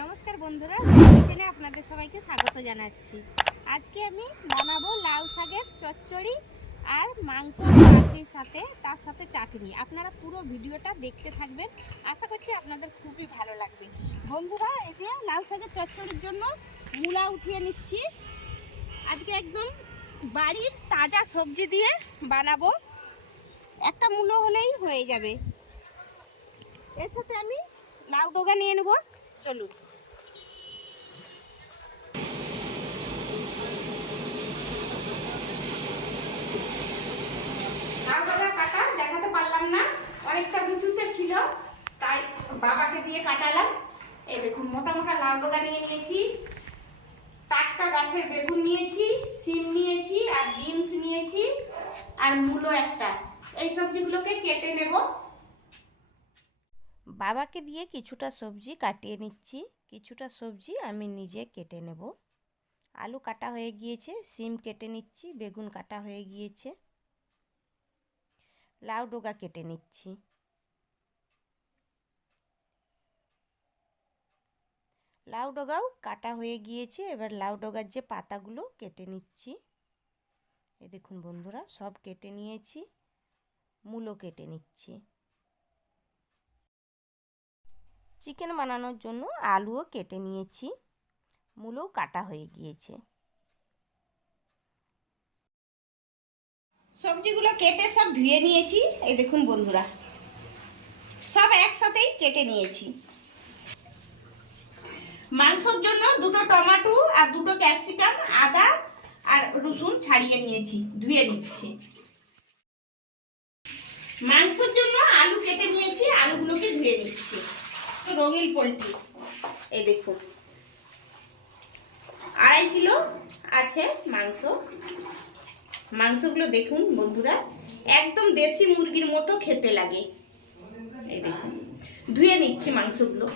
নমস্কার বন্ধুরা, কিচেনে আপনাদের সবাইকে স্বাগত জানাচ্ছি। আজকে আমি বানাবো লাউ শাকের চচ্চড়ি আর মাংস মাছের সাথে, তার সাথে চাটনি। আপনারা পুরো ভিডিওটা দেখতে থাকবেন, আশা করছি আপনাদের খুবই ভালো লাগবে। বন্ধুরা, এই যে লাউ শাকের চচ্চড়ির জন্য মূলা উঠিয়ে নিচ্ছি। আজকে একদম বাড়ির তাজা সবজি দিয়ে বানাবো, একটা মূলো হলেই হয়ে যাবে। এর সাথে আমি লাউ ডগা নিয়ে নেব, চলুন। লাউ ডগা কাটা দেখাতে পারলাম না, অনেকটা উঁচুতে ছিল, তাই বাবাকে দিয়ে কাটালাম। এই দেখুন, মোটা মোটা লাউ ডগা নিয়ে নিয়েছি, টাটকা গাছের বেগুন নিয়েছি, সিম নিয়েছি, আর বিনস নিয়েছি, আর মূলো একটা। এই সবজিগুলোকে কেটে নেব। বাবাকে দিয়ে কিছুটা সবজি কাটিয়ে নিচ্ছি, কিছুটা সবজি আমি নিজে কেটে নেব। আলু কাটা হয়ে গিয়েছে, সিম কেটে নিচ্ছি, বেগুন কাটা হয়ে গিয়েছে, লাউ ডগা কেটে নিচ্ছি। লাউ ডগাও কাটা হয়ে গিয়েছে, এবার লাউ ডগার যে পাতাগুলো কেটে নিচ্ছি। এই দেখুন বন্ধুরা, সব কেটে নিয়েছি, মূলো কেটে নিচ্ছি। চিকেন বানানোর জন্য আলুও কেটে নিয়েছি, মূলোও কাটা হয়ে গিয়েছে। সবজিগুলো কেটে সব ধুয়ে নিয়েছি। এই দেখুন বন্ধুরা, সব একসাথেই কেটে নিয়েছি। মাংসের জন্য দুটো টমেটো আর দুটো ক্যাপসিকাম, আদা আর রসুন ছাড়িয়ে নিয়েছি, ধুয়ে নিচ্ছি। মাংসের জন্য আলু কেটে নিয়েছি, আলুগুলোকে ধুয়ে নিচ্ছি। রঙিন পোলট্রি, এই দেখুন 2.5 কিলো আছে মাংস। মাংসগুলো দেখুন বন্ধুরা, একদম দেশি মুরগির মতো খেতে লাগে। এই দেখুন, ধুয়ে নিচ্ছি মাংসগুলো।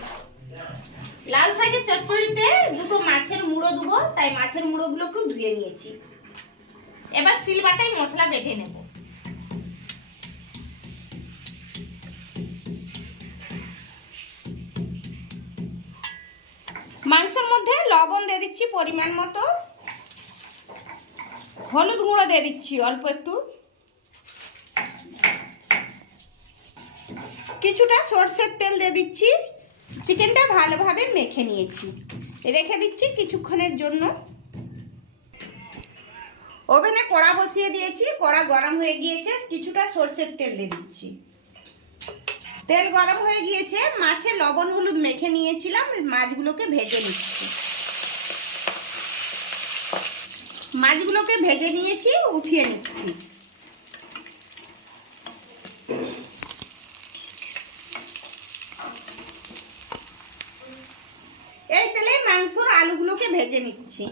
লাল শাকের চচ্চড়িতে দুটো মাছের মুড়ো দেবো, তাই মাছের মুড়োগুলোকেও ধুয়ে নিয়েছি। এবার শিলবাটায় মশলা বেটে নেব। মাংসের মধ্যে লবণ দিয়ে দিচ্ছি পরিমাণ মতো, হলুদ গুঁড়ো দিয়ে দিচ্ছি অল্প একটু, কিছুটা সরষের তেল দিয়ে দিচ্ছি। চিকেনটা ভালোভাবে মেখে নিয়েছি, রেখে দিচ্ছি কিছুক্ষণের জন্য। ওভেনে কড়া বসিয়ে দিয়েছি, কড়া গরম হয়ে গিয়েছে, কিছুটা সরষের তেল দিয়ে দিচ্ছি। তেল গরম হয়ে গিয়েছে, মাছে লবণ হলুদ মেখে নিয়েছিলাম, মাছগুলোকে ভেজে নিচ্ছি। মাছগুলোকে ভেজে নিয়েছি, উঠিয়ে নিচ্ছি। এই তেলে মাংসর আলুগুলোকে ভেজে নিচ্ছি।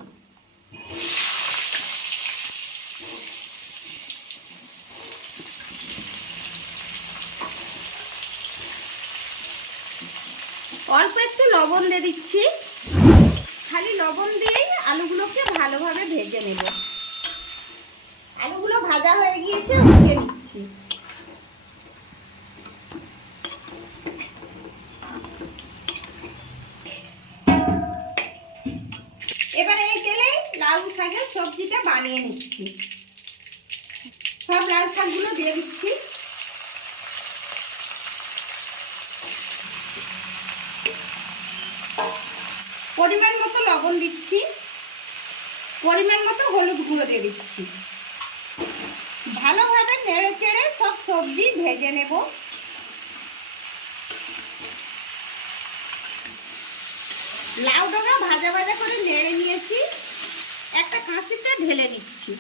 অল্প একটু লবণ দিয়ে দিচ্ছি, খালি লবণ দিয়েই আলুগুলোকে ভালোভাবে ভেজে নেব। আলুগুলো ভাজা হয়ে গিয়েছে, উঠিয়ে নিচ্ছি। এবারে এই তেলে লাউ শাকের সবজিটা বানিয়ে নিচ্ছি। সব লাউ শাকগুলো দিয়ে দিচ্ছি। পরিমাণ মতো লবণ দিচ্ছি, পরিমাণ মতো হলুদ গুঁড়ো দিয়ে দিচ্ছি। ভালোভাবে নেড়ে চেড়ে সব সবজি ভেজে নেব। লাউ ডগা ভাজা ভাজা করে নেড়ে নিয়েছি, একটা কাঁচিতে ঢেলে নিচ্ছি।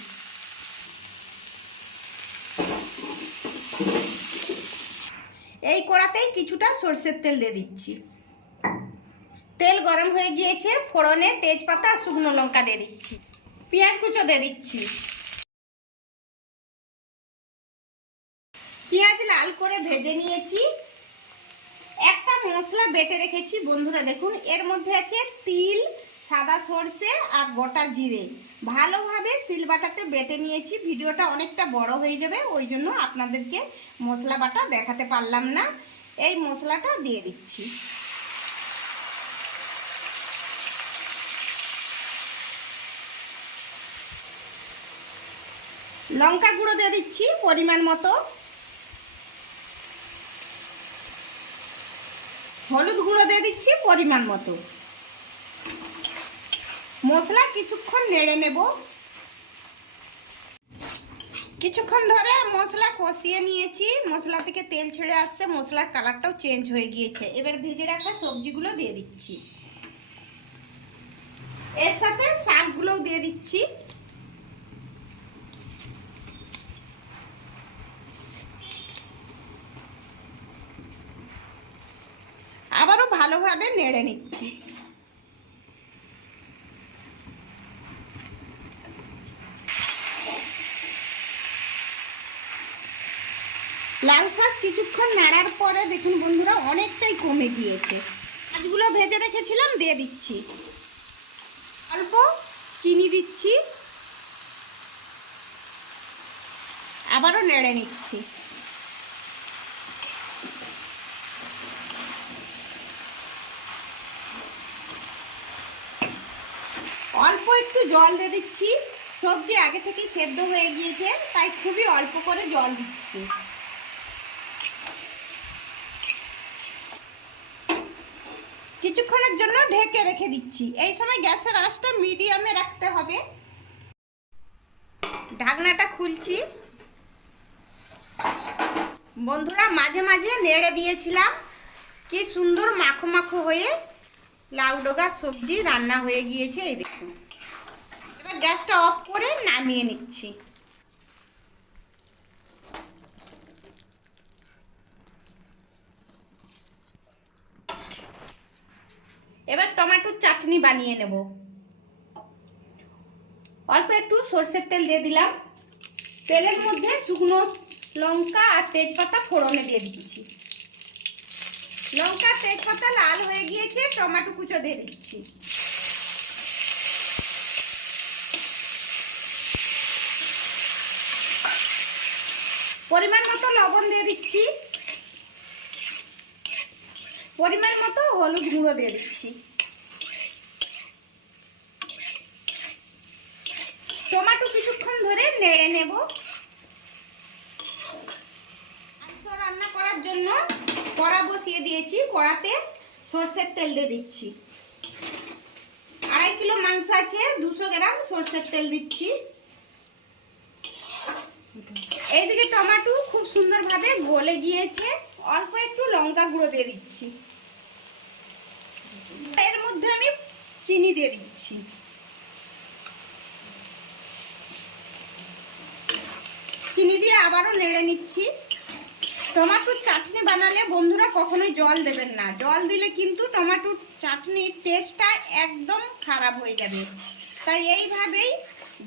এই কড়াতেই কিছুটা সরষের তেল দিয়ে দিচ্ছি। তেল গরম হয়ে গিয়েছে, ফোড়নে তেজপাতা আর শুকনো লঙ্কা দিয়ে দিচ্ছি, পেঁয়াজ কুচো দিয়ে দিচ্ছি। পেঁয়াজ লাল করে ভেজে নিয়েছি। একটা মশলা বেটে রেখেছি বন্ধুরা, দেখুন এর মধ্যে আছে তিল, সাদা সর্ষে আর গোটা জিরে। ভালোভাবে শিলবাটাতে বেটে নিয়েছি। ভিডিওটা অনেকটা বড় হয়ে যাবে, ওই জন্য আপনাদেরকে মশলা বাটা দেখাতে পারলাম না। এই মশলাটা দিয়ে দিচ্ছি। লঙ্কা গুঁড়ো দিয়ে দিচ্ছি পরিমাণ মতো, হলুদ গুঁড়ো দিয়ে দিচ্ছি পরিমাণ মতো। মশলা কিছুক্ষণ নেড়ে নেব। কিছুক্ষণ ধরে মশলা কষিয়ে নিয়েছি, মশলা থেকে তেল ছেড়ে আসছে, মশলার কালারটাও চেঞ্জ হয়ে গিয়েছে। এবার ভেজে রাখা সবজিগুলো দিয়ে দিচ্ছি, এর সাথে শাকগুলোও দিয়ে দিচ্ছি। আবারও ভালোভাবে নেড়ে নিচ্ছি। লাউ শাক কিছুক্ষণ নাড়ার পরে দেখুন বন্ধুরা অনেকটাই কমে গিয়েছে। মাছগুলো ভেজে রেখেছিলাম দিয়ে দিচ্ছি, অল্প চিনি দিচ্ছি, আবারও নেড়ে নিচ্ছি। অল্প একটু জল দিয়ে দিচ্ছি, সবজি আগে থেকে সেদ্ধ হয়ে গিয়েছে তাই খুবই অল্প করে জল দিচ্ছি। কিছুক্ষণের জন্য ঢেকে রেখে দিচ্ছি। এই সময় গ্যাসের আঁচটা মিডিয়ামে রাখতে হবে। ঢাকনাটা খুলছি বন্ধুরা, মাঝে মাঝে নেড়ে দিয়েছিলাম, কি সুন্দর মাখো মাখো হয়ে লাউ ডগার সবজি রান্না হয়ে গিয়েছে। এই দেখুন, এবার গ্যাসটা অফ করে নামিয়ে নিচ্ছি। এবার টমেটোর চাটনি বানিয়ে নেব। অল্প একটু সরষের তেল দিয়ে দিলাম, তেলের মধ্যে শুকনো লঙ্কা আর তেজপাতা ফোড়নে দিয়ে দিচ্ছি। লঙ্কা তেজপাতা লাল হয়ে গিয়েছে, টমেটো কুচো দিয়ে দিচ্ছি। পরিমাণ মতো লবণ দিয়ে দিচ্ছি, পরিমাণ মতো হলুদ গুঁড়ো দিয়ে দিচ্ছি। টমেটো কিছুক্ষণ ধরে নেড়ে নেব। মাংস রান্না করার জন্য কড়া বসিয়ে দিয়েছি, কড়াতে সরষের তেল দিয়ে দিচ্ছি। 2.5 কিলো মাংস আছে, 200 গ্রাম সরষের তেল দিচ্ছি। এইদিকে টমেটো খুব সুন্দরভাবে গলে গিয়েছে, অল্প একটু লঙ্কা গুঁড়ো দিয়ে দিচ্ছি। এর মধ্যে আমি চিনি দিয়ে দিচ্ছি। চিনি দিয়ে আবারও নেড়ে নিচ্ছি। টমেটোর চাটনি বানালে বন্ধুরা কখনোই জল দেবেন না, জল দিলে কিন্তু টমেটোর চাটনির টেস্টটা একদম খারাপ হয়ে যাবে। তাই এইভাবেই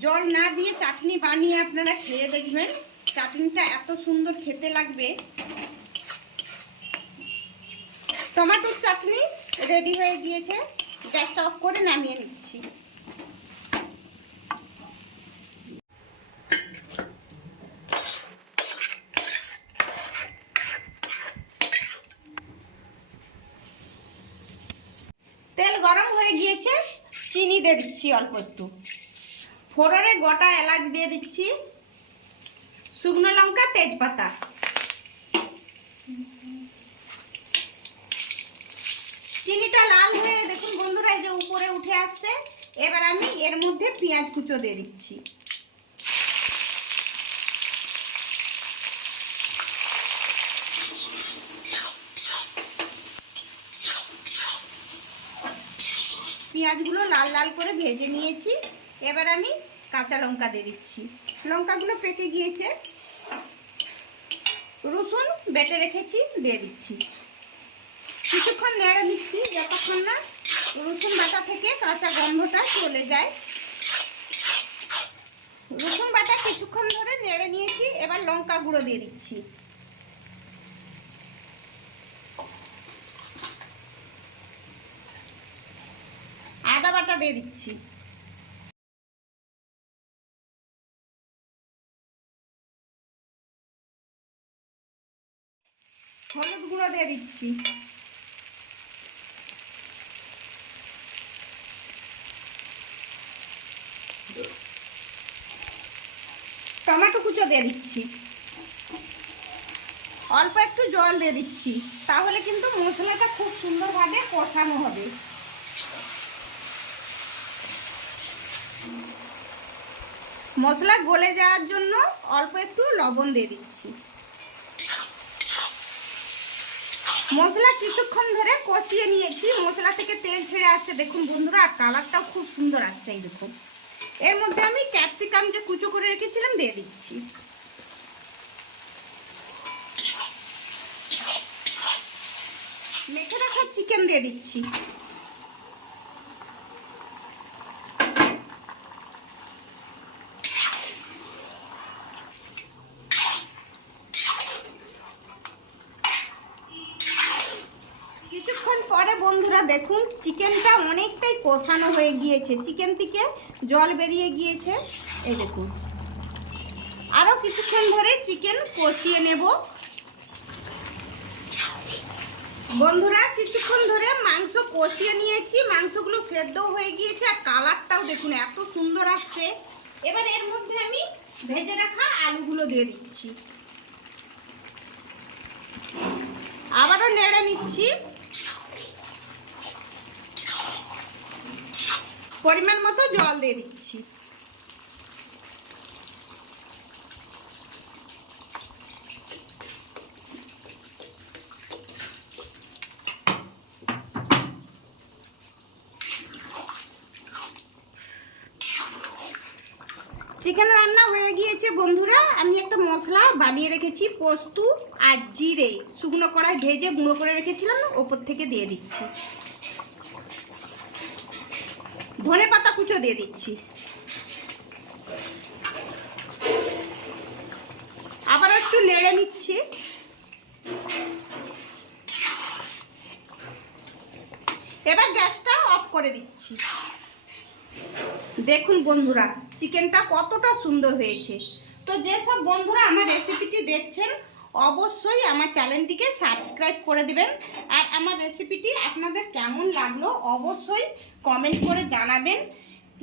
জল না দিয়ে চাটনি বানিয়ে আপনারা খেয়ে দেখবেন, চাটনিটা এত সুন্দর খেতে লাগবে। টমেটোর চাটনি রেডি হয়ে গিয়েছে, গ্যাসটা অফ করে নামিয়ে নিচ্ছি। তেল গরম হয়ে গিয়েছে, চিনি দিয়ে দিচ্ছি অল্প একটু, ফোড়নে গোটা এলাচ দিয়ে দিচ্ছি, শুকনো লঙ্কা তেজপাতা। চিনিটা লাল হয়ে দেখুন বন্ধুরা এই যে উপরে উঠে আসছে। এবার আমি এর মধ্যে পেঁয়াজ কুচো দিয়ে দিচ্ছি। পেঁয়াজগুলো লাল লাল করে ভেজে নিয়েছি, এবার আমি কাঁচা লঙ্কা দিয়ে দিচ্ছি। লঙ্কাগুলো পেকে গিয়েছে। রসুন বেটে রেখেছি দিয়ে দিচ্ছি। কিছুক্ষণ নেড়ে নিচ্ছি যতক্ষণ না রসুন বাটা থেকে কাঁচা গন্ধটা চলে যায়। রসুন বাটা কিছুক্ষণ ধরে নেড়ে নিয়েছি, এবার লঙ্কা গুঁড়ো দিয়ে দিচ্ছি। আদা বাটা দিয়ে দিচ্ছি। হলুদ গুঁড়ো দিয়ে দিচ্ছি। টমেটো কুচো দিয়ে দিচ্ছি, অল্প একটু জল দিয়ে দিচ্ছি, তাহলে কিন্তু মশলাটা খুব সুন্দরভাবে কষানো হবে। মশলা গলে যাওয়ার জন্য অল্প একটু লবণ দিয়ে দিচ্ছি। মশলা কিছুক্ষণ ধরে কষিয়ে নিয়েছি, মশলা থেকে তেল ছেড়ে আসছে দেখুন বন্ধুরা, আর কালারটাও খুব সুন্দর আসছে। এই দেখুন, এর মধ্যে আমি ক্যাপসিকাম যে কুচো করে রেখেছিলাম দিয়ে দিচ্ছি। মেখে রাখা চিকেন দিয়ে দিচ্ছি। কিছুক্ষণ পরে বন্ধুরা দেখুন চিকেনটা অনেকটাই কষানো হয়ে গিয়েছে, চিকেন থেকে জল বেরিয়ে গিয়েছে। এই দেখুন, আরো কিছুক্ষণ ধরে চিকেন কষিয়ে নেব বন্ধুরা। কিছুক্ষণ ধরে মাংস কষিয়ে নিয়েছি, মাংসগুলো সেদ্ধ হয়ে গিয়েছে আর কালারটাও দেখুন এত সুন্দর আসছে। এবার এর মধ্যে আমি ভেজে রাখা আলুগুলো দিয়ে দিচ্ছি, আবারও নেড়ে নিচ্ছি। পরিমাণ মতো জল দিয়ে দিচ্ছি। চিকেন রান্না হয়ে গিয়েছে বন্ধুরা। আমি একটা মশলা বানিয়ে রেখেছি, পোস্ত আর জিরে শুকনো কড়াই ভেজে গুঁড়ো করে রেখেছিলাম, ওপর থেকে দিয়ে দিচ্ছি। ধনে পাতা কুচো দিয়ে দিচ্ছি, আবার একটু নেড়ে নিচ্ছি। এবার গ্যাসটা অফ করে দিচ্ছি। দেখুন বন্ধুরা চিকেনটা কতটা সুন্দর হয়েছে। তো যেসব বন্ধুরা আমার রেসিপিটি দেখছেন অবশ্যই আমার চ্যানেলটিকে সাবস্ক্রাইব করে দিবেন, আর আমার রেসিপিটি আপনাদের কেমন লাগলো অবশ্যই কমেন্ট করে জানাবেন।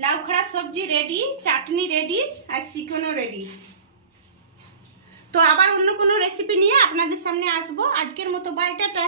লাউ খাড়া সবজি রেডি, চাটনি রেডি, আর চিকেনও রেডি। তো আবার অন্য কোনো রেসিপি নিয়ে আপনাদের সামনে আসবো। আজকের মতো বাই, টাটা।